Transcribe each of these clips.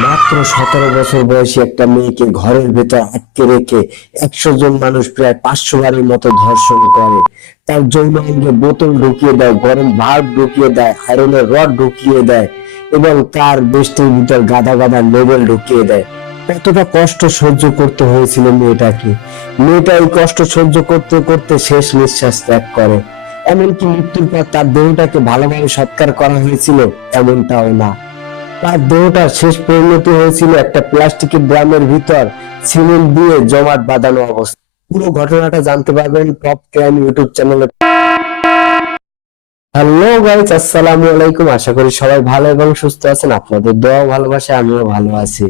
মাত্র সতেরো বছর বয়সী একটা মেয়েকে ঘরের ভেতর আটকে রেখে একশো জন মানুষ প্রায় পাঁচশো বারের মতো ধর্ষণ করে। তার যৌন অঙ্গে বোতল ঢুকিয়ে দেয়, গরম ভাল্ব ঢুকিয়ে দেয়, আয়রনের রড ঢুকিয়ে দেয় এবং তার বেষ্টের ভিতর গাদা গাদা লেবেল ঢুকিয়ে দেয়। কতটা কষ্ট সহ্য করতে হয়েছিল মেয়েটাকে। মেয়েটা এই কষ্ট সহ্য করতে করতে শেষ নিঃশ্বাস ত্যাগ করে। এমনকি মৃত্যুর পর তার দেহটাকে ভালোভাবে সৎকার করা হয়েছিল, এমনটাও না। তার দেহটার শেষ পরিণতি হয়েছিল একটা প্লাস্টিকের ড্রামের ভিতর সিমেন্ট দিয়ে জমাট বাঁধানো অবস্থা। পুরো ঘটনাটা জানতে পারবেন টপ ক্রাইম ইউটিউব চ্যানেলে। হ্যালো গাইস, আসসালামু আলাইকুম। আশা করি সবাই ভালো এবং সুস্থ আছেন। আপনাদের দোয়া ভালোবাসা আমিও ভালো আছি।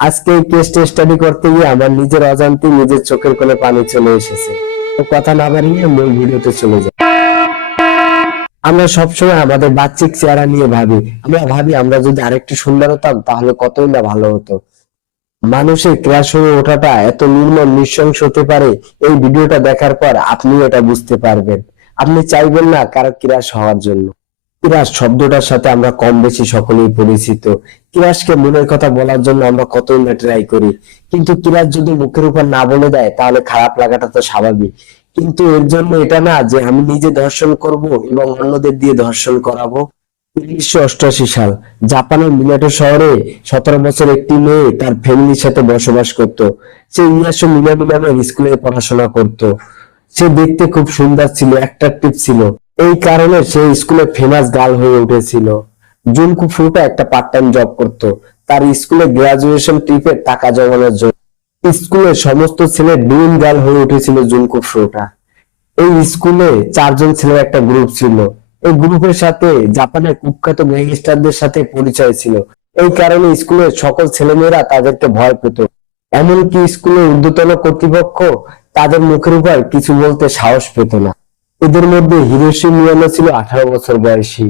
আজকে এই কেসটা স্টাডি করতে গিয়ে আমার নিজের অজান্তে নিজের চোখের কোলে পানি চলে এসেছে। তো কথা না বাড়িয়ে মূল ভিডিওতে চলে যাই। আমরা সবসময় আমাদের বাচ্চিক চেহারা নিয়ে ভাবি। আমরা ভাবি আমরা যদি আরেকটু সুন্দর হতাম, তাহলে কতই না ভালো হতো। মানুষের ক্রাশ হয়ে ওঠাটা এত নির্মম, নৃশংস হতে পারে, এই ভিডিওটা দেখার পর আপনি এটা বুঝতে পারবেন। আপনি চাইবেন না কারও ক্রাশ হওয়ার জন্য। কিরাস শব্দটার সাথে আমরা কম বেশি সকলেই পরিচিত। কিরাসকে মনের কথা বলার জন্য আমরা কতই না ট্রাই করি। কিন্তু কিরাস যদি মুখের উপর না বলে দেয়, তাহলে খারাপ লাগাটা তো স্বাভাবিক। কিন্তু এর জন্য এটা না যে আমি নিজে ধর্ষণ করব এবং অন্যদের দিয়ে ধর্ষণ করাবো। উনিশশো অষ্টআশি সাল জাপানের মিনাটো শহরে সতেরো বছর একটি মেয়ে তার ফ্যামিলির সাথে বসবাস করত। সে ইংলিশ মিনামি নামের স্কুলে পড়াশোনা করত। সে দেখতে খুব সুন্দর ছিল অ্যাট্রাকটিভ ছিল। এই কারণে সে স্কুলে ফেমাস গার্ল হয়ে উঠেছিল। জুনকু ফ্রুটা একটা পার্ট টাইম জব করত। তার স্কুলে গ্রাজুয়েশন ট্রিপে টাকা জমানোর জন্য স্কুলের সমস্ত ছেলে ড্রিম গার্ল হয়ে উঠেছিল জুনকু ফ্রুটা এই স্কুলে চারজন ছেলের একটা গ্রুপ ছিল। এই গ্রুপের সাথে জাপানের কুখ্যাত গ্যাংস্টারদের সাথে পরিচয় ছিল। এই কারণে স্কুলের সকল ছেলেমেয়েরা তাদেরকে ভয় পেত। এমনকি স্কুলের ঊর্ধ্বতন কর্তৃপক্ষ তাদের মুখের উপর কিছু বলতে সাহস পেত না। এদের মধ্যে হিরোশি মিয়ানো ছিল আঠারো বছর বয়সী।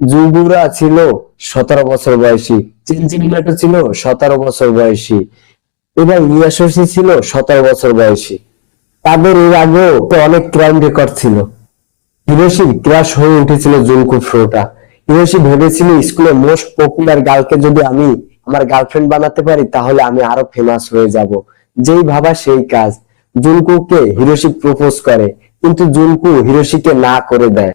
জুগুরা ছিল সতেরো বছর বয়সী। চিনচিনিমাটো ছিল সতেরো বছর বয়সী। এবং ইয়াশসি ছিল সতেরো বছর বয়সী। তাদের এর আগেও অনেক ক্রাইম রেকর্ড ছিল। হিরোশির ক্রাশ হয়ে উঠেছিল জুনকু ফ্রোটা হিরোশি ভেবেছিল স্কুলে মোস্ট পপুলার গার্লকে যদি আমি আমার গার্লফ্রেন্ড বানাতে পারি, তাহলে আমি আরও ফেমাস হয়ে যাব। যেই ভাবা সেই কাজ। জুনকুকে হিরোশি প্রপোজ করে, কিন্তু জুনকু হিরোশিকে না করে দেয়।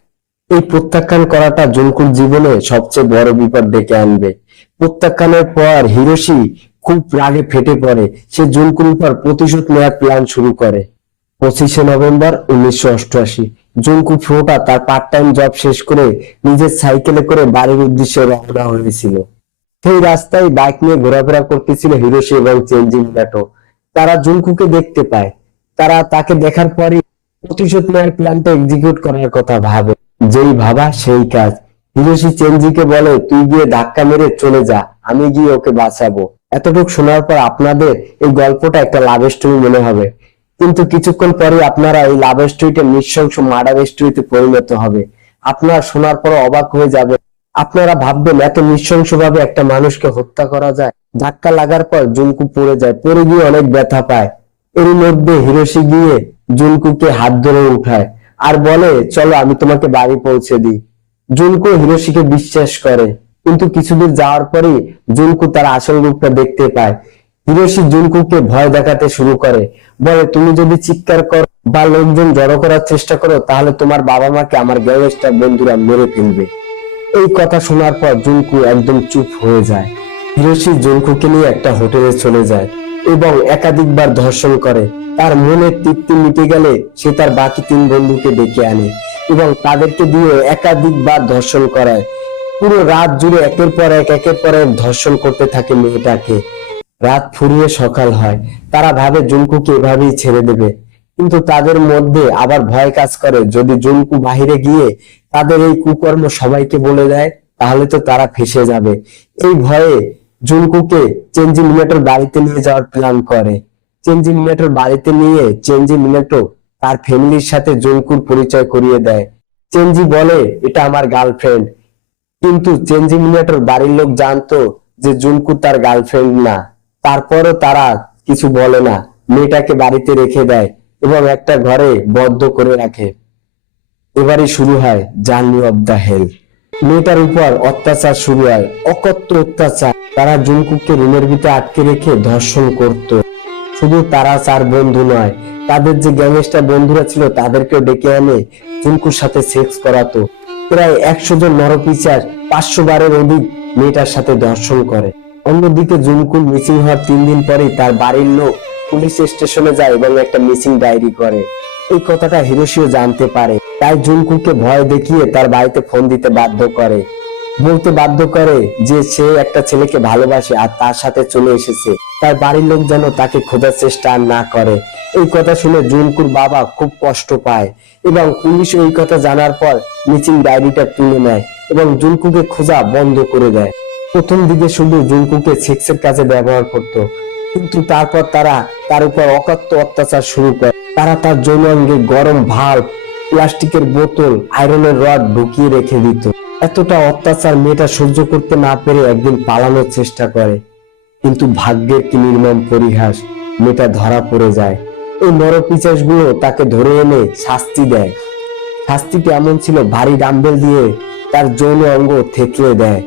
এই প্রত্যাখ্যান করাটা জুনকুর জীবনে সবচেয়ে বড় বিপদ ডেকে আনবে। প্রত্যাখ্যানের পর হিরোশি খুব রাগে ফেটে পড়ে। সে জুনকুর উপর প্রতিশোধ নেওয়ার প্ল্যান শুরু করে। পঁচিশে নভেম্বর উনিশশো অষ্টআশি। জুনকু ফ্রোটা তার পার্ট টাইম জব শেষ করে নিজের সাইকেলে করে বাড়ির উদ্দেশ্যে রওনা হয়েছিল। সেই রাস্তায় বাইক নিয়ে ঘোরাফেরা করতেছিল হিরোশি এবং চেঞ্জিং মিনাটো। তারা জুনকুকে দেখতে পায়। তারা তাকে দেখার পরে প্রতিশোধ নেওয়ার প্ল্যানটা এক্সিকিউট করার কথা ভাবে। যেই ভাবা সেই কাজ। হিরোশি চেঞ্জিকে বলে, তুই গিয়ে ধাক্কা মেরে চলে যা। আমি গিয়ে ওকে বাঁচাবো। এতটুকু শোনার পর আপনাদের এই গল্পটা একটা লাভ স্টোরি মনে হবে। কিন্তু কিছুক্ষণ পরে আপনারা এই লাভ স্টোরিটা নৃশংস মার্ডার স্টোরিতে পরিণত হবে। আপনারা শোনার পর অবাক হয়ে যাবে আপনারা ভাববেন, এত নৃশংস ভাবে একটা মানুষকে হত্যা করা যায়। ধাক্কা লাগার পর জুনকু পড়ে যায়, পড়ে গিয়ে অনেক ব্যথা পায়। এর মধ্যে হিরোশি গিয়ে জুনকুকে হাত ধরে উঠায় আর বলে, চলো, আমি তোমাকে বাড়ি পৌঁছে দিই। জুনকু হিরোশিকে বিশ্বাস করে। কিন্তু কিছুদূর যাওয়ার পরেই জুনকু তার আসল রূপটা দেখতে পায়। হিরোশি জুনকুকে ভয় দেখাতে শুরু করে। বলে, তুমি যদি চিৎকার করো বা লোকজন জড়ো করার চেষ্টা করো, তাহলে তোমার বাবা মাকে আমার গ্যাংস্টার বন্ধুরা মেরে ফেলবে। এই কথা শোনার পর জুনকু একদম চুপ হয়ে যায়। হিরোশি জুনকুকে নিয়ে একটা হোটেলে চলে যায় এবং একাধিকবার ধর্ষণ করে। তার মনের তৃপ্তি মিটে গেলে সে তার বাকি তিন বন্ধুকে ডেকে আনে এবং তাদেরকে দিয়ে একাধিকবার ধর্ষণ করায়। পুরো রাত জুড়ে একের পর এক, একের পর এক ধর্ষণ করতে থাকে মেয়েটাকে। রাত ফুরিয়ে সকাল হয়। তারা ভাবে জুনকুকে এভাবেই ছেড়ে দেবে। কিন্তু তাদের মধ্যে আবার ভয় কাজ করে। যদি জুনকু বাহিরে গিয়ে তাদের এই কুকর্ম সবাইকে বলে দেয়, তাহলে তো তারা ফেসে যাবে। এই ভয়ে জুনকুকে চেঞ্জি মিনাটোর বাড়িতে নিয়ে যাওয়ার প্ল্যান করে। চেঞ্জি মিনাটোর বাড়িতে নিয়ে চেঞ্জি মিনাটো তার ফ্যামিলির সাথে জুনকুর পরিচয় করিয়ে দেয়। চেঞ্জি বলে, এটা আমার গার্লফ্রেন্ড। কিন্তু চেঞ্জি মিনাটোর বাড়ির লোক জানতো যে জুনকু তার গার্লফ্রেন্ড না। তারপরও তারা কিছু বলে না। মেয়েটাকে বাড়িতে রেখে দেয় এবং একটা ঘরে বদ্ধ করে রাখে। এবারে শুরু হয় জার্নি অব দ্য হেল। মেয়েটার উপর অত্যাচার শুরু হয়, অকথ্য অত্যাচার। তারা জুনকুককে রুমের ভিতরে আটকে রেখে ধর্ষণ করত। শুধু তারা চার বন্ধু নয়, তাদের যে গ্যাংস্টার বন্ধুরা ছিল তাদেরকেও ডেকে আনে জুনকুর সাথে সেক্স করাতো। প্রায় একশো জন নরপিচার পাঁচশো বারের অধিক মেয়েটার সাথে ধর্ষণ করে। অন্যদিকে জুনকুর মিসিং হওয়ার তিন দিন পরেই তার বাড়ির লোক পুলিশ স্টেশনে যায় এবং একটা মিসিং ডায়েরি করে। এই কথাটা হিরোশিও জানতে পারে, তাই জুমকুলকে ভয় দেখিয়ে তার বাড়িতে ফোন দিতে বাধ্য করে। বলতে বাধ্য করে যে সে একটা ছেলেকে ভালোবাসে আর তার সাথে চলে এসেছে। তার বাড়ির লোক যেন তাকে খোঁজার চেষ্টা না করে। এই কথা শুনে জুনকুর বাবা খুব কষ্ট পায় এবং পুলিশ এই কথা জানার পর মিচিং ডায়েরিটা তুলে নেয় এবং জুনকুকে খোঁজা বন্ধ করে দেয়। প্রথম দিকে শুধু জুনকুকে সেক্সের কাজে ব্যবহার করত, কিন্তু তারপর তারা তার উপর অকাত্য অত্যাচার শুরু করে। তারা তার যৌনাঙ্গে গরম ভাল্ব, প্লাস্টিকের বোতল, আয়রনের রড ঢুকিয়ে রেখে দিত। এতটা অত্যাচার মেয়েটা সহ্য করতে না পেরে একদিন পালানোর চেষ্টা করে। কিন্তু ভাগ্যের কি নির্মম পরিহাস, মেয়েটা ধরা পড়ে যায়। এই নরপিচাসগুলো তাকে ধরে এনে শাস্তি দেয়। শাস্তিটি এমন ছিল, ভারী ডাম্বেল দিয়ে তার যৌন অঙ্গ থেতলে দেয়।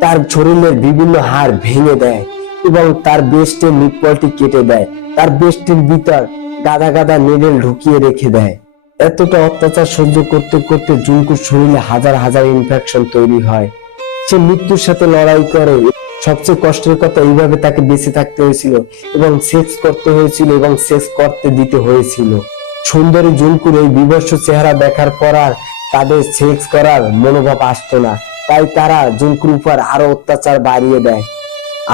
তার শরীরের বিভিন্ন হাড় ভেঙে দেয় এবং তার বেস্টের নিপলটি কেটে দেয়। তার বেস্টের ভিতর গাদা গাদা নেডেল ঢুকিয়ে রেখে দেয়। এতটা অত্যাচার সহ্য করতে করতে জুনকুর শরীরে হাজার হাজার ইনফেকশন তৈরি হয়। সে মৃত্যুর সাথে লড়াই করে সবচেয়ে কষ্টের কথা এইভাবে তাকে বেঁচে থাকতে হয়েছিল এবং সেক্স করতে হয়েছিল এবং সেক্স করতে দিতে হয়েছিল। সুন্দরী জুনকুর এই বিবর্ষ চেহারা দেখার পর আর তাদের সেক্স করার মনোভাব আসতো না। তাই তারা জুনকুর উপর আরও অত্যাচার বাড়িয়ে দেয়।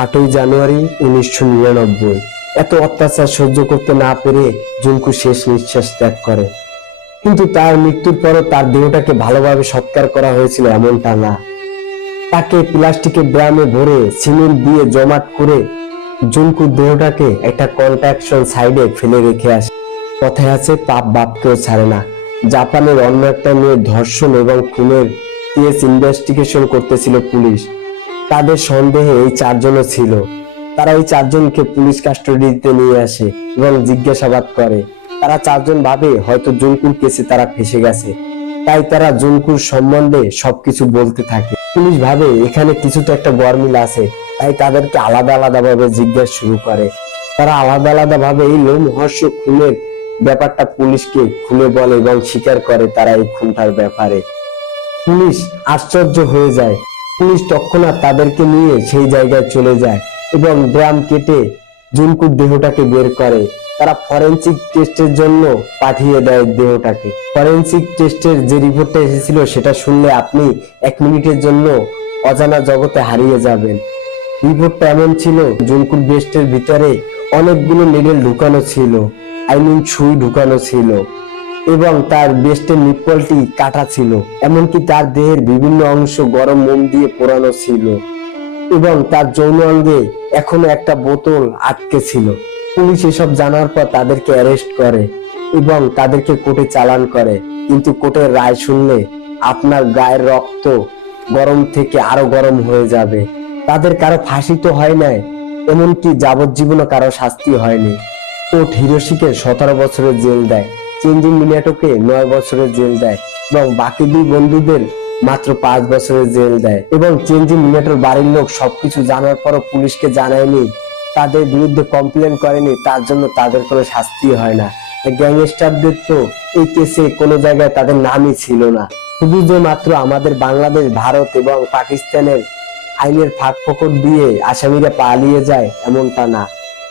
আটই জানুয়ারি উনিশশো নিরানব্বই। এত অত্যাচার সহ্য করতে না পেরে জুনকু শেষ নিঃশ্বাস ত্যাগ করে। কিন্তু তার মৃত্যুর পরও তার দেহটাকে ভালোভাবে সৎকার করা হয়েছিল এমনটা না। তাকে প্লাস্টিকের ড্রামে ভরে সিমেন্ট দিয়ে জমাট করে জুনকুর দেহটাকে একটা কন্ট্রাকশন সাইডে ফেলে রেখে আসে। কথায় আছে, পাপ বাপকেও ছাড়ে না। জাপানের অন্য একটা মেয়ে ধর্ষণ এবং খুনের কেস ইনভেস্টিগেশন করতেছিল পুলিশ। তাদের সন্দেহে এই চারজনও ছিল। তারা এই চারজনকে পুলিশ কাস্টডিতে নিয়ে আসে এবং জিজ্ঞাসাবাদ করে। তারা চারজন ভাবে, হয়তো জুনকুর কেসে তারা ফেসে গেছে। তাই তারা জুনকুর সম্বন্ধে সবকিছু বলতে থাকে। পুলিশ ভাবে এখানে কিছু তো একটা গরমিল আছে, তাই তাদেরকে আলাদা আলাদা ভাবে জিজ্ঞাসা শুরু করে। তারা আলাদা আলাদা ভাবে এই লোমহর্ষ খুনের ব্যাপারটা পুলিশকে খুলে বলে এবং স্বীকার করে তারা এই খুনটার ব্যাপারে। পুলিশ আশ্চর্য হয়ে যায়। পুলিশ তৎক্ষণাৎ তাদেরকে নিয়ে সেই জায়গায় চলে যায় এবং ড্রাম কেটে জুনকুর দেহটাকে বের করে। তারা ফরেনসিক টেস্টের জন্য পাঠিয়ে দেয় দেহটাকে। ফরেনসিক টেস্টের যে রিপোর্টটা এসেছিল, সেটা শুনলে আপনি এক মিনিটের জন্য অজানা জগতে হারিয়ে যাবেন। রিপোর্টটা এমন ছিল জুনকুর বেস্টের ভিতরে অনেকগুলো নেডেল ঢুকানো ছিল আই মিন সুই ঢুকানো ছিল, এবং তার বেস্টের নিপলটি কাটা ছিল, এমনকি তার দেহের বিভিন্ন অংশ গরম মোম দিয়ে পোড়ানো ছিল, এবং তার যৌন অঙ্গে এখনও একটা বোতল আটকে ছিল। পুলিশ এসব জানার পর তাদেরকে অ্যারেস্ট করে এবং তাদেরকে কোর্টে চালান করে। কিন্তু কোর্টের রায় শুনলে আপনার গায়ের রক্ত গরম থেকে আরও গরম হয়ে যাবে। তাদের কারও ফাঁসি তো হয় নাই, এমনকি যাবজ্জীবনও কারও শাস্তি হয়নি। কোর্ট হিরোশিকে সতেরো বছরের জেল দেয়, চেঞ্জিং মিনাটোকে নয় বছরের জেল দেয় এবং বাকি দুই বন্ধুদের মাত্র পাঁচ বছরের জেল দেয়। এবং চেঞ্জিং মিনাটোর বাড়ির লোক সবকিছু জানার পরও পুলিশকে জানায়নি তাদের বিরুদ্ধে কমপ্লেন করেনি, তার জন্য তাদের কোনো শাস্তি হয় না। গ্যাংস্টারদের তো এই কেসে কোনো জায়গায় তাদের নামই ছিল না। শুধু যে মাত্র আমাদের বাংলাদেশ, ভারত এবং পাকিস্তানের আইনের ফাঁক ফোকর দিয়ে আসামিরা পালিয়ে যায়, এমনটা না।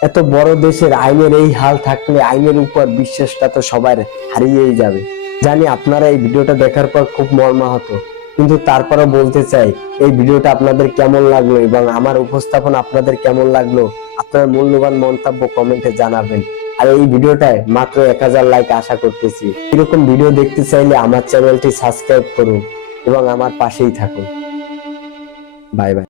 এত বড় দেশের আইনের এই হাল থাকলে আইনের উপর বিশ্বাসটা তো সবার হারিয়েই যাবে। জানি আপনারা এই ভিডিওটা দেখার পর খুব মর্মাহত, কিন্তু তারপরে বলতে চাই, এই ভিডিওটা আপনাদের কেমন লাগল এবং আমার উপস্থাপন আপনাদের কেমন লাগল? আপনার মূল্যবান মন্তব্য কমেন্টে জানাবেন। আর এই ভিডিওটায় মাত্র এক হাজার লাইক আশা করতেছি। এরকম ভিডিও দেখতে চাইলে আমার চ্যানেলটি সাবস্ক্রাইব করুন এবং আমার পাশেই থাকুন। Bye bye